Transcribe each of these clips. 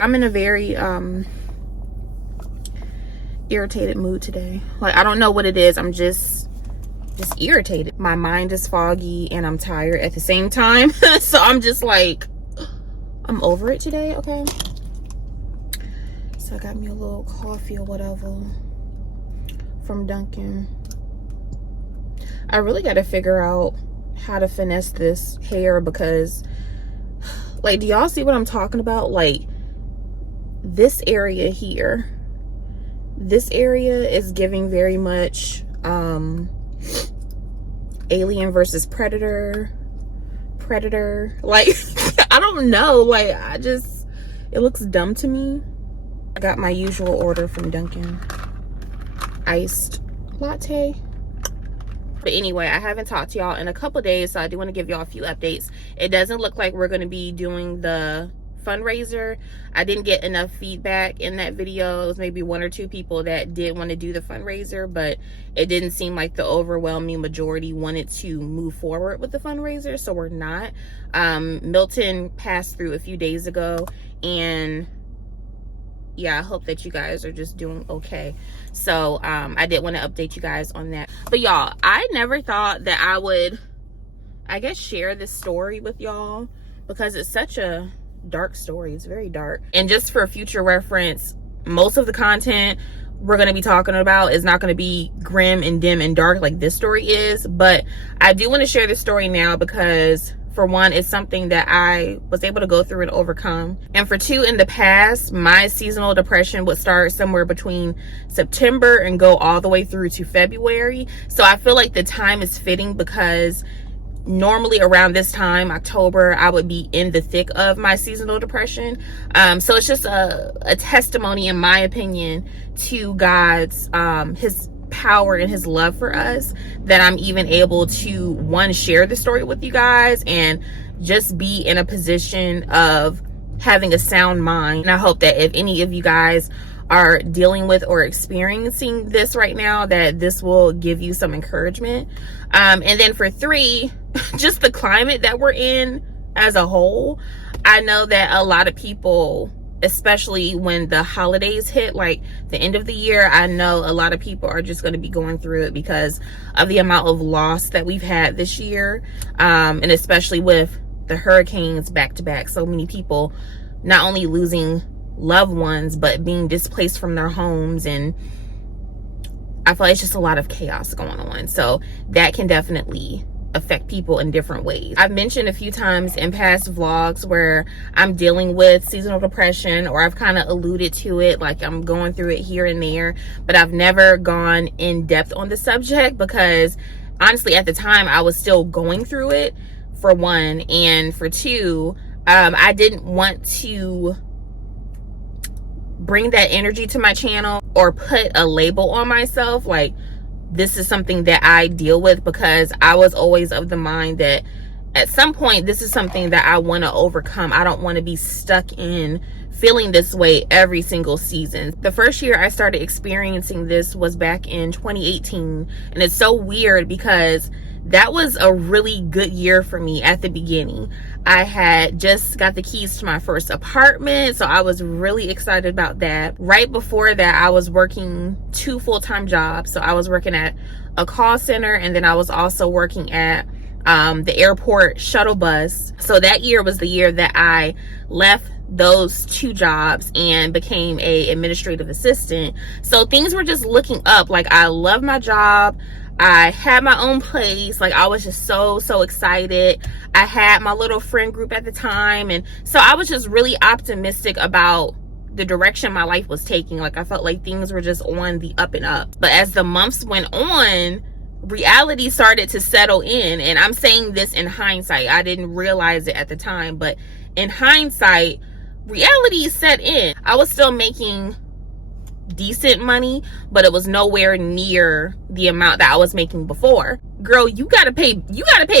I'm in a very irritated mood today. Like, I don't know what it is. I'm just irritated. My mind is foggy and I'm tired at the same time. So I'm just like, I'm over it today, okay? So I got me a little coffee or whatever from Dunkin'. I really got to figure out how to finesse this hair because, like, do y'all see what I'm talking about? Like, this area here, this area is giving very much Alien versus Predator. Like, I don't know. Like, it looks dumb to me. I got my usual order from Dunkin'. Iced latte. But anyway, I haven't talked to y'all in a couple days, so I do want to give y'all a few updates. It doesn't look like we're going to be doing the fundraiser. I didn't get enough feedback in that video. It was maybe 1 or 2 people that did want to do the fundraiser, but it didn't seem like the overwhelming majority wanted to move forward with the fundraiser, so we're not. Milton passed through a few days ago, and yeah, I hope that you guys are just doing okay. So I did want to update you guys on that. But y'all, I never thought that I would, I guess, share this story with y'all because it's such a dark story. It's very dark. And just for future reference, most of the content we're going to be talking about is not going to be grim and dim and dark like this story is. But I do want to share this story now because, for one, it's something that I was able to go through and overcome. And for 2, in the past, my seasonal depression would start somewhere between September and go all the way through to February. So I feel like the time is fitting because normally around this time, October, I would be in the thick of my seasonal depression. So it's just a testimony, in my opinion, to God's, his power and his love for us, that I'm even able to, one, share the story with you guys and just be in a position of having a sound mind. And I hope that if any of you guys are dealing with or experiencing this right now, that this will give you some encouragement. And then for 3, just the climate that we're in as a whole. I know that a lot of people, especially when the holidays hit, like the end of the year, I know a lot of people are just going to be going through it because of the amount of loss that we've had this year. And especially with the hurricanes back to back, so many people not only losing loved ones, but being displaced from their homes. And I feel like it's just a lot of chaos going on. So that can definitely affect people in different ways. I've mentioned a few times in past vlogs where I'm dealing with seasonal depression, or I've kind of alluded to it, like I'm going through it here and there, but I've never gone in depth on the subject because honestly, at the time, I was still going through it, for one, and for 2, I didn't want to bring that energy to my channel or put a label on myself like this is something that I deal with, because I was always of the mind that at some point this is something that I want to overcome. I don't want to be stuck in feeling this way every single season. The first year I started experiencing this was back in 2018, and it's so weird because that was a really good year for me at the beginning. I had just got the keys to my first apartment, so I was really excited about that. Right before that, I was working 2 full-time jobs. So I was working at a call center, and then I was also working at the airport shuttle bus. So that year was the year that I left those 2 jobs and became a administrative assistant. So things were just looking up. Like, I love my job. I had my own place. Like, I was just so excited. I had my little friend group at the time, and so I was just really optimistic about the direction my life was taking. Like, I felt like things were just on the up and up. But as the months went on, reality started to settle in. And I'm saying this in hindsight. I didn't realize it at the time, but in hindsight, reality set in. I was still making decent money, but it was nowhere near the amount that I was making before. Girl, you gotta pay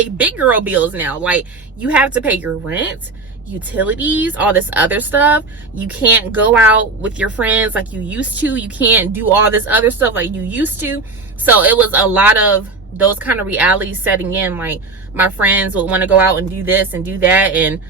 big girl bills now. Like, you have to pay your rent, utilities, all this other stuff. You can't go out with your friends like you used to. You can't do all this other stuff like you used to. So it was a lot of those kind of realities setting in. Like, my friends would want to go out and do this and do that, and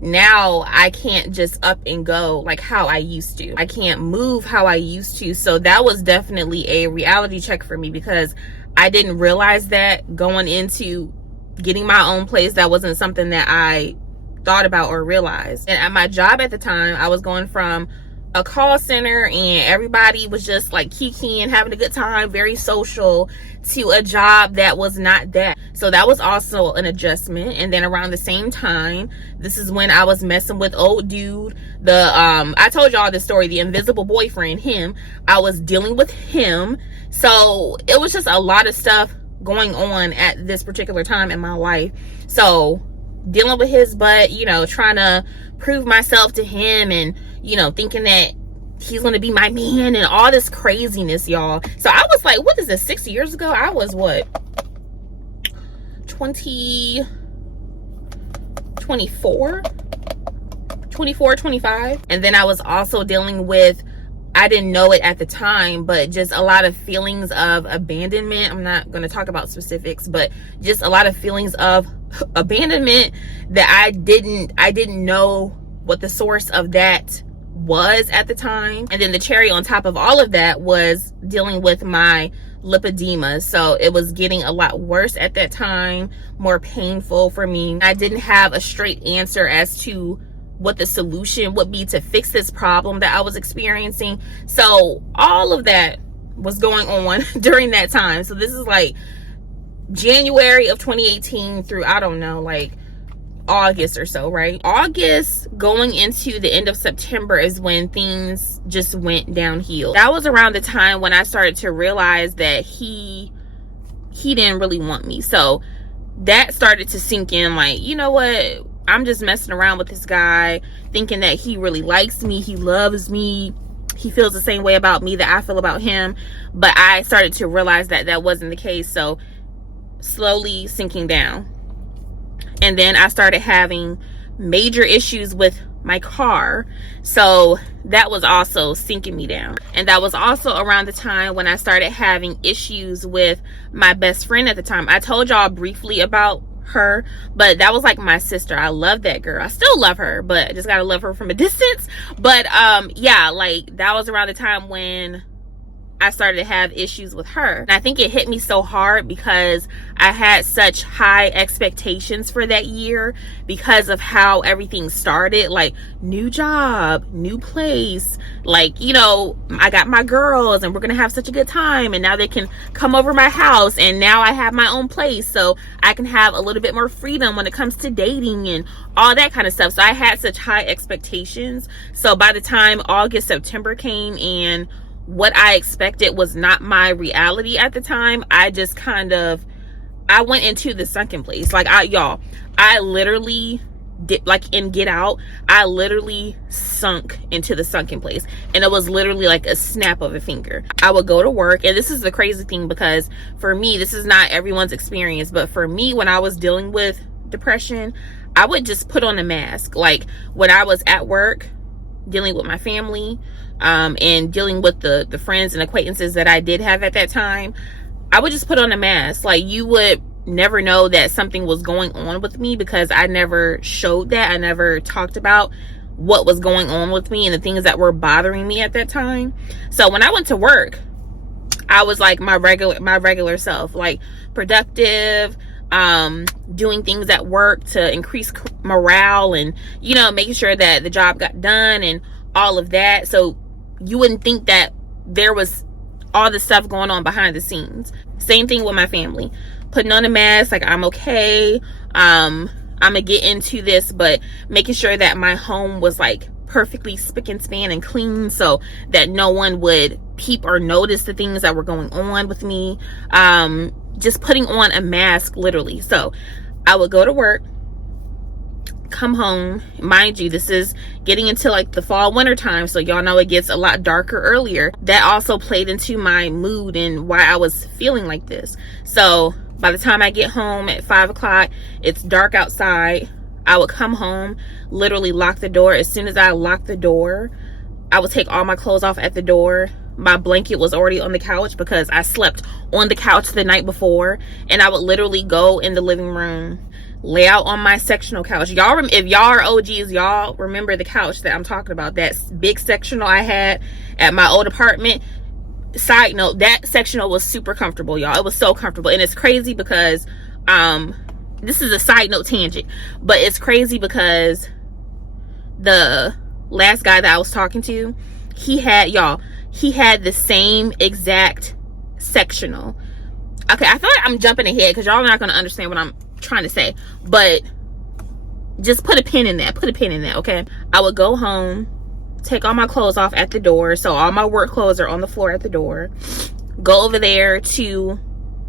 now I can't just up and go like how I used to. I can't move how I used to. So that was definitely a reality check for me, because I didn't realize that going into getting my own place. That wasn't something that I thought about or realized. And at my job at the time, I was going from a call center and everybody was just like kikiing, having a good time, very social, to a job that was not that. So that was also an adjustment. And then around the same time, this is when I was messing with old dude, I told y'all this story, the invisible boyfriend, him. I was dealing with him. So it was just a lot of stuff going on at this particular time in my life. So dealing with his butt, you know, trying to prove myself to him, and you know, thinking that he's gonna be my man and all this craziness, y'all. So I was like, what is this, 6 years ago? I was what, 24, 25. And then I was also dealing with, I didn't know it at the time, but just a lot of feelings of abandonment. I'm not going to talk about specifics, but just a lot of feelings of abandonment that I didn't know what the source of that was at the time. And then the cherry on top of all of that was dealing with my lipedema. So it was getting a lot worse at that time, more painful for me. I didn't have a straight answer as to what the solution would be to fix this problem that I was experiencing. So all of that was going on during that time. So this is like January of 2018 through, I don't know, like August or so, right? August going into the end of September is when things just went downhill. That was around the time when I started to realize that he didn't really want me. So that started to sink in, like, you know what? I'm just messing around with this guy, thinking that he really likes me, he loves me, he feels the same way about me that I feel about him. But I started to realize that that wasn't the case. So slowly sinking down. And then I started having major issues with my car. So that was also sinking me down. And that was also around the time when I started having issues with my best friend at the time. I told y'all briefly about her, but that was like my sister. I love that girl. I still love her, but I just gotta love her from a distance. But yeah, like that was around the time when I started to have issues with her. And I think it hit me so hard because I had such high expectations for that year because of how everything started. Like, new job, new place, like, you know, I got my girls and we're gonna have such a good time, and now they can come over my house, and now I have my own place, so I can have a little bit more freedom when it comes to dating and all that kind of stuff. So I had such high expectations. So by the time August, September came and what I expected was not my reality at the time, I just kind of, I went into the sunken place. Like, I literally did, like in Get Out, I literally sunk into the sunken place. And it was literally like a snap of a finger. I would go to work, and this is the crazy thing, because for me, this is not everyone's experience, but for me, when I was dealing with depression, I would just put on a mask. Like, when I was at work, dealing with my family, and dealing with the friends and acquaintances that I did have at that time, I would just put on a mask. Like, you would never know that something was going on with me because I never showed that. I never talked about what was going on with me and the things that were bothering me at that time. So when I went to work, I was like my regular self, like productive, doing things at work to increase morale and, you know, making sure that the job got done and all of that. So you wouldn't think that there was all this stuff going on behind the scenes. Same thing with my family, putting on a mask, like, I'm okay, I'm gonna get into this, but making sure that my home was like perfectly spick and span and clean so that no one would peep or notice the things that were going on with me. Just putting on a mask, literally. So I would go to work, come home. Mind you, this is getting into like the fall winter time, so y'all know it gets a lot darker earlier. That also played into my mood and why I was feeling like this. So by the time I get home at 5 o'clock, it's dark outside. I would come home, literally lock the door. As soon as I locked the door, I would take all my clothes off at the door. My blanket was already on the couch because I slept on the couch the night before, and I would literally go in the living room, lay out on my sectional couch. Y'all, if y'all are OGs, y'all remember the couch that I'm talking about, that big sectional I had at my old apartment. Side note, that sectional was super comfortable, y'all. It was so comfortable. And it's crazy because this is a side note tangent, but it's crazy because the last guy that I was talking to, he had the same exact sectional. Okay, I feel like I'm jumping ahead because y'all are not going to understand what I'm trying to say, but just put a pin in that. Okay, I would go home, take all my clothes off at the door, so all my work clothes are on the floor at the door, go over there to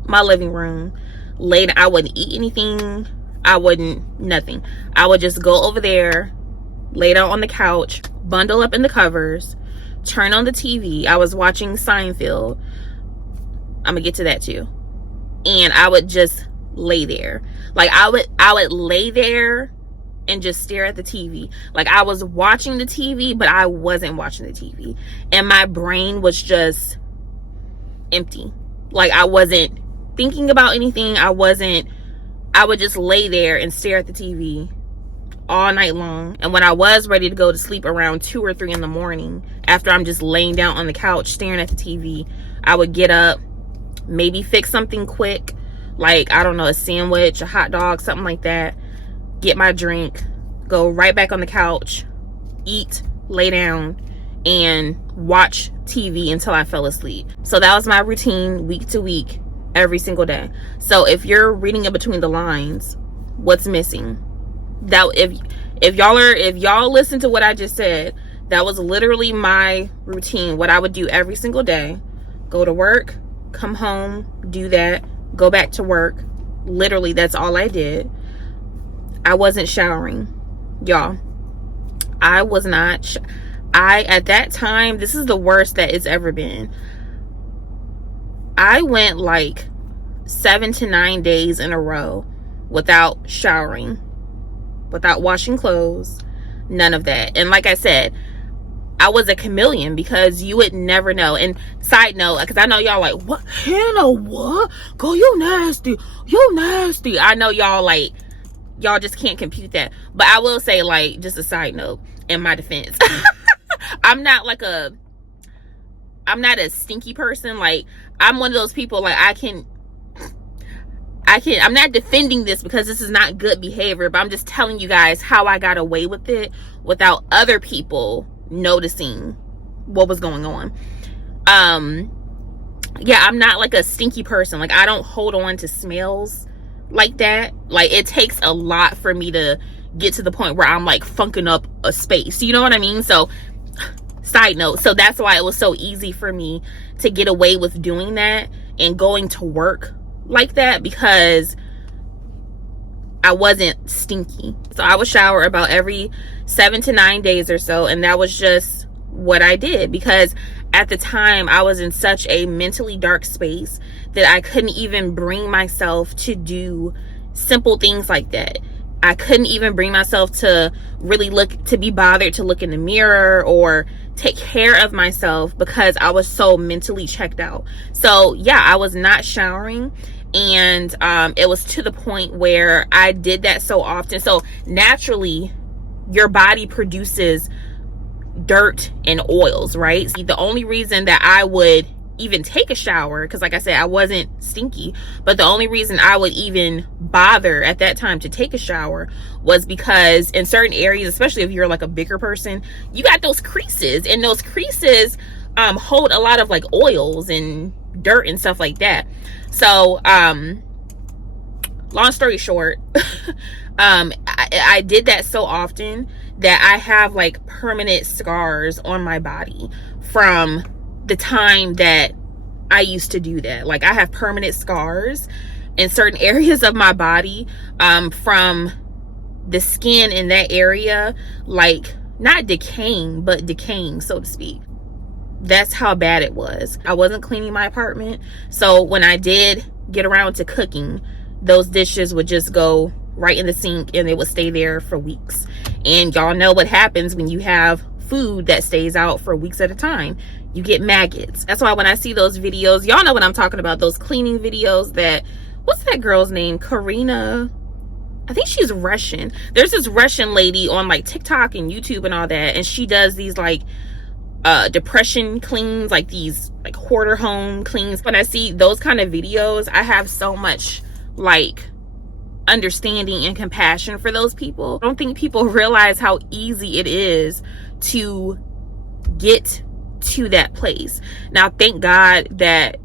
my living room. Later, I wouldn't eat anything, nothing. I would just go over there, lay down on the couch, bundle up in the covers, turn on the TV. I was watching Seinfeld. I'm gonna get to that too. And I would just lay there. Like, I would lay there and just stare at the TV. Like, I was watching the TV, but I wasn't watching the TV. And my brain was just empty. Like, I wasn't thinking about anything. I would just lay there and stare at the TV all night long. And when I was ready to go to sleep around 2 or 3 in the morning, after I'm just laying down on the couch staring at the TV, I would get up, maybe fix something quick, like, I don't know, a sandwich, a hot dog, something like that, get my drink, go right back on the couch, eat, lay down, and watch TV until I fell asleep. So that was my routine week to week, every single day. So if you're reading in between the lines, what's missing? That if y'all listen to what I just said, that was literally my routine. What I would do every single day: go to work, come home, do that, go back to work. Literally, that's all I did. I wasn't showering, y'all. I was not. At that time, this is the worst that it's ever been. I went like 7 to 9 days in a row without showering, without washing clothes, none of that. And like I said, I was a chameleon because you would never know. And side note, because I know y'all like, what? Hannah, what? Girl, you nasty. You nasty. I know y'all like, y'all just can't compute that. But I will say, like, just a side note in my defense. I'm not a stinky person. Like, I'm one of those people, like, I'm not defending this because this is not good behavior, but I'm just telling you guys how I got away with it without other people noticing what was going on. Yeah, I'm not like a stinky person. Like, I don't hold on to smells like that. Like, it takes a lot for me to get to the point where I'm like funking up a space. You know what I mean? So, side note, so that's why it was so easy for me to get away with doing that and going to work like that, because I wasn't stinky. So I would shower about every 7 to 9 days or so, and that was just what I did, because at the time I was in such a mentally dark space that I couldn't even bring myself to do simple things like that. I couldn't even bring myself to really be bothered to look in the mirror or take care of myself because I was so mentally checked out. So yeah, I was not showering, and it was to the point where I did that so often. So naturally, your body produces dirt and oils, right? See, the only reason that I would even take a shower, because like I said, I wasn't stinky, but the only reason I would even bother at that time to take a shower was because in certain areas, especially if you're like a bigger person, you got those creases, and those creases hold a lot of like oils and dirt and stuff like that. So long story short, I did that so often that I have like permanent scars on my body from the time that I used to do that. Like, I have permanent scars in certain areas of my body from the skin in that area, like not decaying, but decaying, so to speak. That's how bad it was. I wasn't cleaning my apartment, so when I did get around to cooking, those dishes would just go right in the sink and they would stay there for weeks. And y'all know what happens when you have food that stays out for weeks at a time. You get maggots. That's why when I see those videos, y'all know what I'm talking about, those cleaning videos that, what's that girl's name? Karina. I think she's Russian. There's this Russian lady on like TikTok and YouTube and all that, and she does these like depression cleans, like these like hoarder home cleans. When I see those kind of videos, I have so much like understanding and compassion for those people. I don't think people realize how easy it is to get to that place. Now, thank God that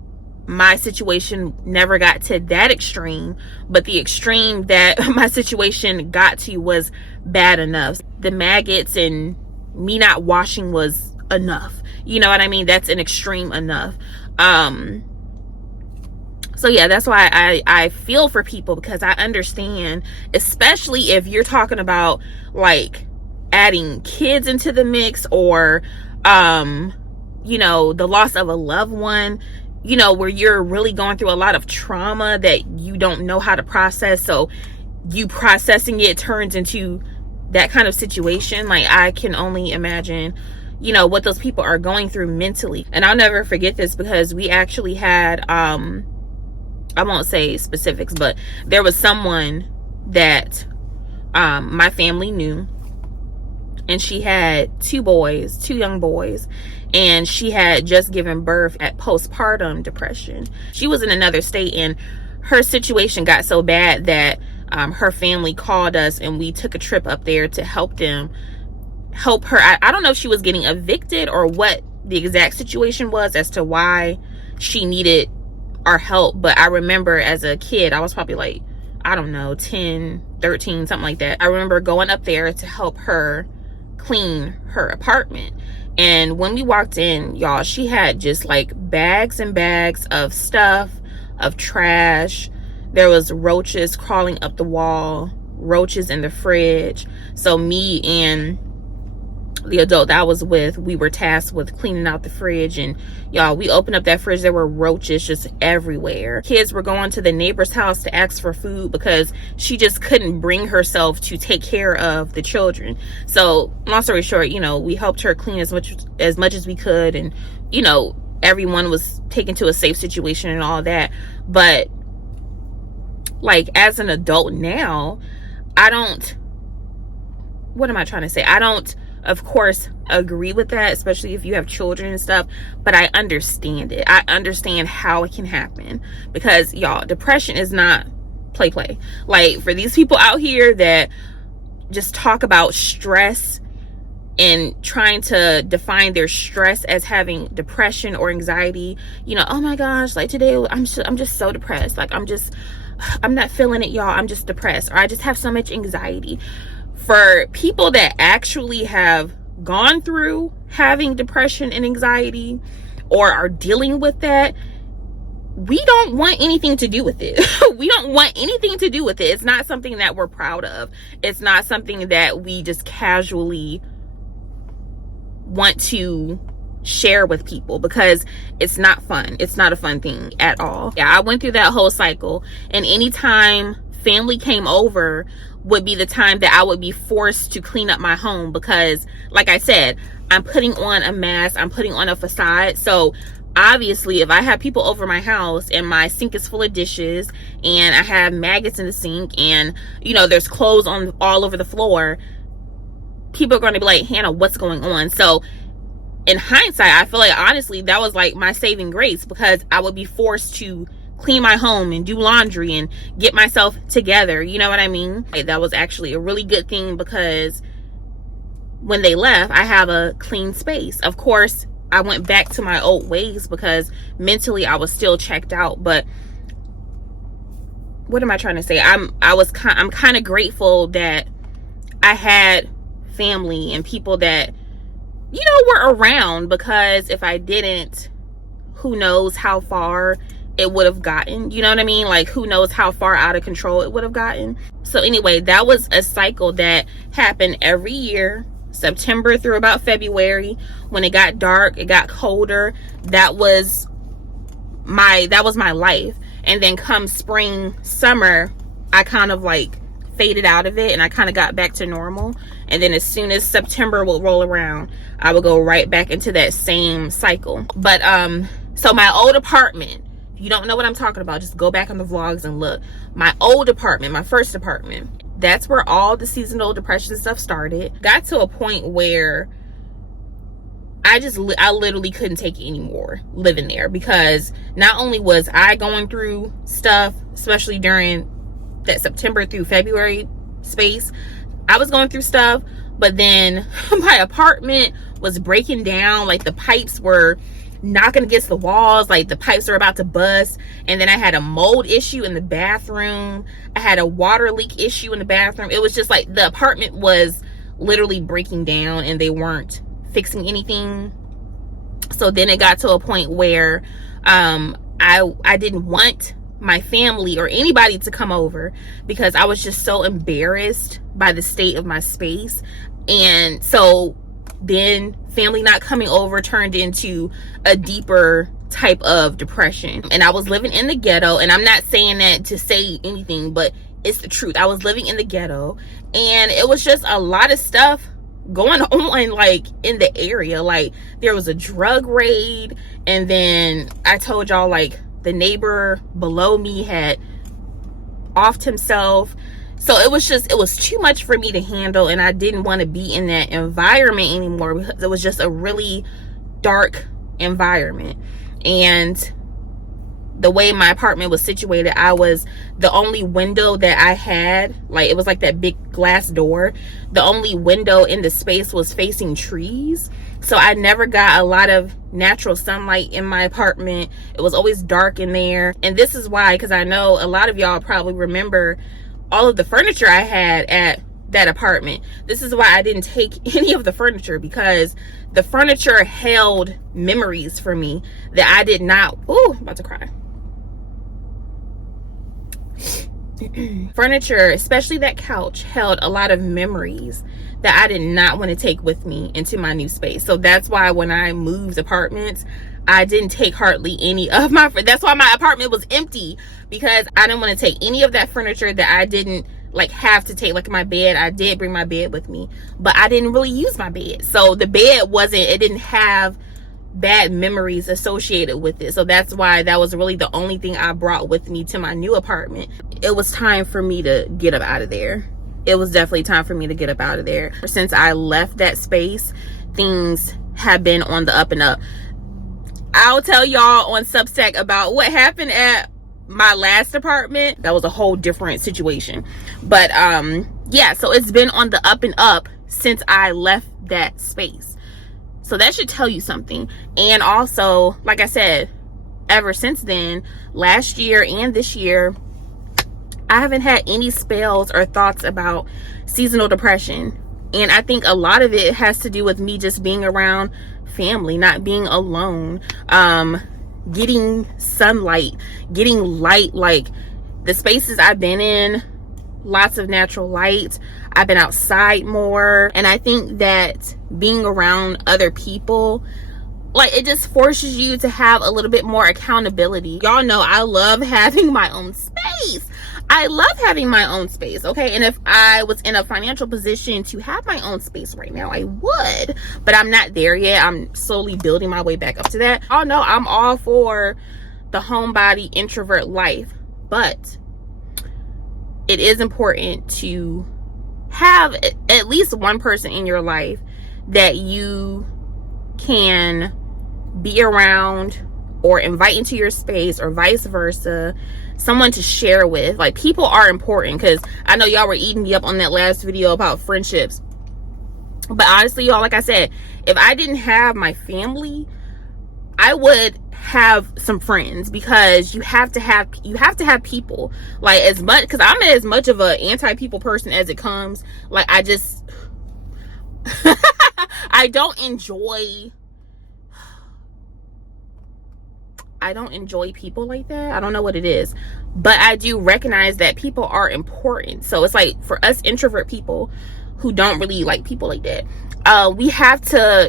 my situation never got to that extreme, but the extreme that my situation got to was bad enough. The maggots and me not washing was enough. You know what I mean? That's an extreme enough. So yeah, that's why I feel for people, because I understand, especially if you're talking about like adding kids into the mix, or you know, the loss of a loved one, you know, where you're really going through a lot of trauma that you don't know how to process. So you processing it turns into that kind of situation. Like, I can only imagine, you know, what those people are going through mentally. And I'll never forget this, because we actually had, I won't say specifics, but there was someone that my family knew, and she had two young boys, and she had just given birth at postpartum depression. She was in another state, and her situation got so bad that her family called us, and we took a trip up there to help her. I don't know if she was getting evicted or what the exact situation was as to why she needed our help. But I remember as a kid, I was probably like, I don't know, 10, 13, something like that. I remember going up there to help her clean her apartment. And when we walked in, y'all, she had just like bags and bags of stuff, of trash. There was roaches crawling up the wall, roaches in the fridge. So me and the adult that I was with, we were tasked with cleaning out the fridge. And y'all, we opened up that fridge, there were roaches just everywhere. Kids were going to the neighbor's house to ask for food because she just couldn't bring herself to take care of the children. So long story short, you know, we helped her clean as much as we could, and you know, everyone was taken to a safe situation and all that. But like, as an adult now, I don't, of course, agree with that, especially if you have children and stuff, but I understand it. I understand how it can happen, because y'all, depression is not play. Like, for these people out here that just talk about stress and trying to define their stress as having depression or anxiety, you know, oh my gosh, like today I'm just so depressed. Like, I'm not feeling it, y'all. I'm just depressed, or I just have so much anxiety. For people that actually have gone through having depression and anxiety, or are dealing with that, we don't want anything to do with it. We don't want anything to do with it. It's not something that we're proud of. It's not something that we just casually want to share with people, because it's not fun. It's not a fun thing at all. Yeah, I went through that whole cycle, and anytime family came over would be the time that I would be forced to clean up my home, because like I said, I'm putting on a mask, I'm putting on a facade. So obviously, if I have people over my house and my sink is full of dishes and I have maggots in the sink, and you know, there's clothes on all over the floor, people are going to be like, Hannah, what's going on? So in hindsight, I feel like honestly that was like my saving grace, because I would be forced to clean my home and do laundry and get myself together. You know what I mean? That was actually a really good thing, because when they left, I have a clean space. Of course, I went back to my old ways because mentally I was still checked out. But what am I trying to say? I'm kind of grateful that I had family and people that, you know, were around, because if I didn't, who knows how far it would have gotten. You know what I mean? Like, who knows how far out of control it would have gotten. So anyway, that was a cycle that happened every year, September through about February. When it got dark, it got colder, that was my life. And then come spring, summer, I kind of like faded out of it, and I kind of got back to normal. And then as soon as September would roll around, I would go right back into that same cycle. But so my old apartment, if you don't know what I'm talking about, just go back on the vlogs and look. My old apartment, my first apartment, That's where all the seasonal depression stuff started. Got to a point where I literally couldn't take it anymore living there, because not only was I going through stuff, especially during that September through February space, I was going through stuff, but then my apartment was breaking down. Like, the pipes were knocking against the walls, like the pipes are about to bust. And then I had a mold issue in the bathroom. I had a water leak issue in the bathroom. It was just like the apartment was literally breaking down and they weren't fixing anything. So then it got to a point where I didn't want my family or anybody to come over, because I was just so embarrassed by the state of my space. And so then family not coming over turned into a deeper type of depression. And I was living in the ghetto, and I'm not saying that to say anything, but it's the truth. I was living in the ghetto, and it was just a lot of stuff going on, like, in the area. Like, there was a drug raid, and then I told y'all, like, the neighbor below me had offed himself. So it was too much for me to handle, and I didn't want to be in that environment anymore, because it was just a really dark environment. And the way my apartment was situated, I was the only window that I had, like, it was like that big glass door. The only window in the space was facing trees. So I never got a lot of natural sunlight in my apartment. It was always dark in there. And this is why, because I know a lot of y'all probably remember all of the furniture I had at that apartment. This is why I didn't take any of the furniture, because the furniture held memories for me that I did not. Ooh, I'm about to cry. Furniture, especially that couch, held a lot of memories that I did not want to take with me into my new space. So that's why when I moved apartments, I didn't take hardly any of my, that's why my apartment was empty, because I didn't want to take any of that furniture that I didn't like have to take. Like my bed, I did bring my bed with me, but I didn't really use my bed. So the bed it didn't have bad memories associated with it. So that's why that was really the only thing I brought with me to my new apartment. It was time for me to get up out of there. It was definitely time for me to get up out of there. Since I left that space, things have been on the up and up. I'll tell y'all on Substack about what happened at my last apartment. That was a whole different situation. But yeah, so it's been on the up and up since I left that space. So that should tell you something. And also, like I said, ever since then, last year and this year, I haven't had any spells or thoughts about seasonal depression. And I think a lot of it has to do with me just being around family, not being alone, getting sunlight, getting light. Like, the spaces I've been in, lots of natural light. I've been outside more. And I think that being around other people, like, it just forces you to have a little bit more accountability. Y'all know I love having my own space. I love having my own space, okay? And if I was in a financial position to have my own space right now, I would. But I'm not there yet. I'm slowly building my way back up to that. Oh no, I'm all for the homebody introvert life. But it is important to have at least one person in your life that you can be around or invite into your space, or vice versa, someone to share with. Like, people are important, because I know y'all were eating me up on that last video about friendships. But honestly, y'all, like I said, if I didn't have my family, I would have some friends, because you have to have people. Like, as much, because I'm as much of an anti-people person as it comes. Like, I just I don't enjoy people like that. I don't know what it is, but I do recognize that people are important. So it's like, for us introvert people who don't really like people like that, you have to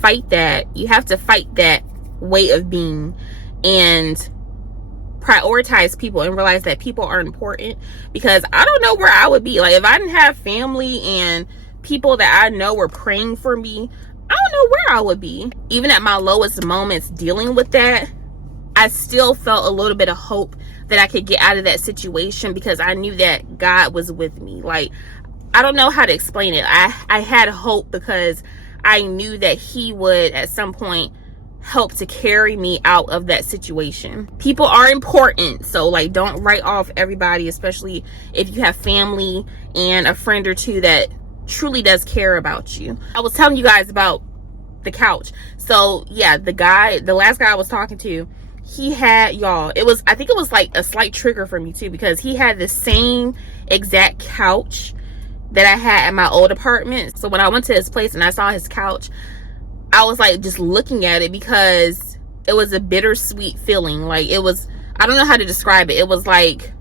fight that. You have to fight that way of being and prioritize people and realize that people are important. Because I don't know where I would be. Like, if I didn't have family and people that I know were praying for me, I don't know where I would be. Even at my lowest moments dealing with that, I still felt a little bit of hope that I could get out of that situation because I knew that God was with me. Like, I don't know how to explain it. I had hope because I knew that he would at some point help to carry me out of that situation. People are important, so like, don't write off everybody, especially if you have family and a friend or two that truly does care about you. I was telling you guys about the couch. So yeah, the last guy I was talking to, he had, y'all, I think it was like a slight trigger for me too, because he had the same exact couch that I had at my old apartment. So when I went to his place and I saw his couch, I was like just looking at it because it was a bittersweet feeling. Like, it was, I don't know how to describe it. It was like,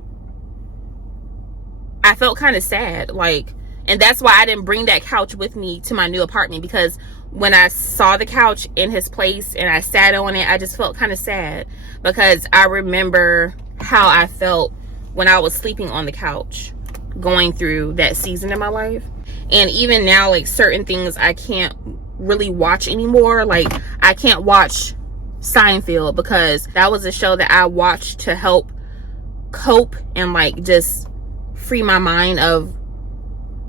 I felt kind of sad. Like, and that's why I didn't bring that couch with me to my new apartment, because when I saw the couch in his place and I sat on it, I just felt kind of sad because I remember how I felt when I was sleeping on the couch going through that season in my life. And even now, like, certain things I can't really watch anymore. Like, I can't watch Seinfeld because that was a show that I watched to help cope and like just free my mind of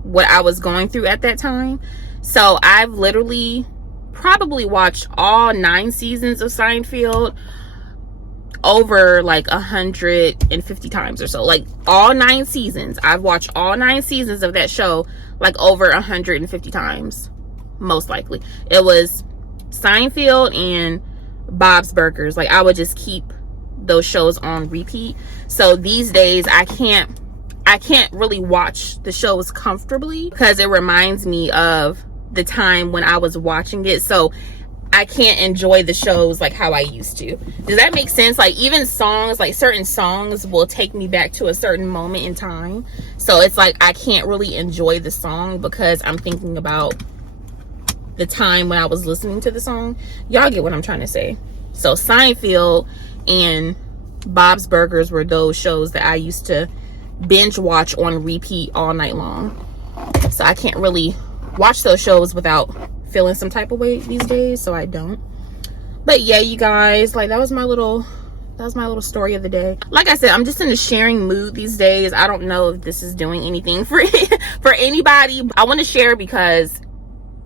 what I was going through at that time. So I've literally probably watched all 9 seasons of Seinfeld over like 150 times or so. Like, all 9 seasons. I've watched all 9 seasons of that show like over 150 times, most likely. It was Seinfeld and Bob's Burgers. Like, I would just keep those shows on repeat. So these days I can't really watch the shows comfortably because it reminds me of the time when I was watching it. So I can't enjoy the shows like how I used to. Does that make sense? Like, even songs, like certain songs will take me back to a certain moment in time. So it's like I can't really enjoy the song because I'm thinking about the time when I was listening to the song. Y'all get what I'm trying to say. So Seinfeld and Bob's Burgers were those shows that I used to binge watch on repeat all night long. So I can't really watch those shows without feeling some type of way these days, so I don't. But yeah, you guys, like, that was my little story of the day. Like I said, I'm just in a sharing mood these days. I don't know if this is doing anything for for anybody. I want to share because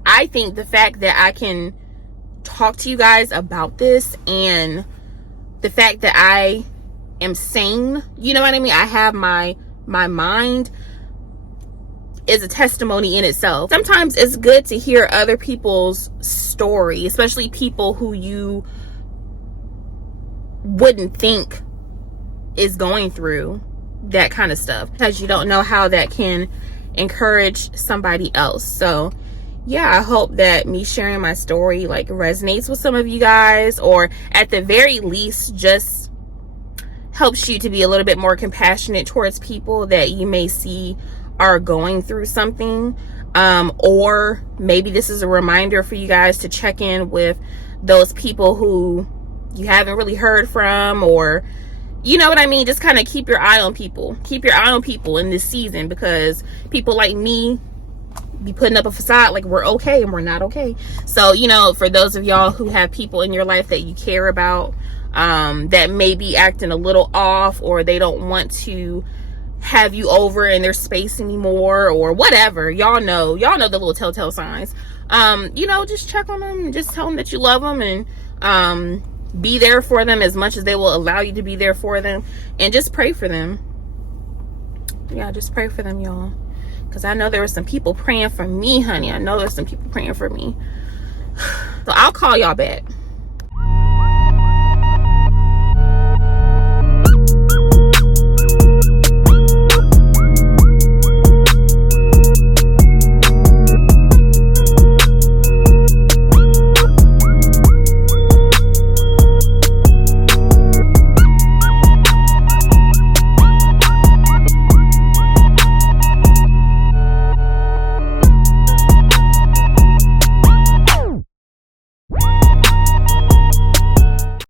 I think the fact that I can talk to you guys about this, and the fact that I am sane, you know what I mean? I have my mind, is a testimony in itself. Sometimes it's good to hear other people's story, especially people who you wouldn't think is going through that kind of stuff, because you don't know how that can encourage somebody else. So yeah, I hope that me sharing my story like resonates with some of you guys, or at the very least just helps you to be a little bit more compassionate towards people that you may see are going through something. Or maybe this is a reminder for you guys to check in with those people who you haven't really heard from, or you know what I mean, just kind of keep your eye on people in this season, because people like me be putting up a facade like we're okay and we're not okay. So, you know, for those of y'all who have people in your life that you care about, that may be acting a little off, or they don't want to have you over in their space anymore, or whatever, y'all know the little telltale signs. You know, just check on them, just tell them that you love them, and be there for them as much as they will allow you to be there for them, and just pray for them. Yeah, just pray for them, y'all, because I know there were some people praying for me, honey. I know there's some people praying for me. So I'll call y'all back.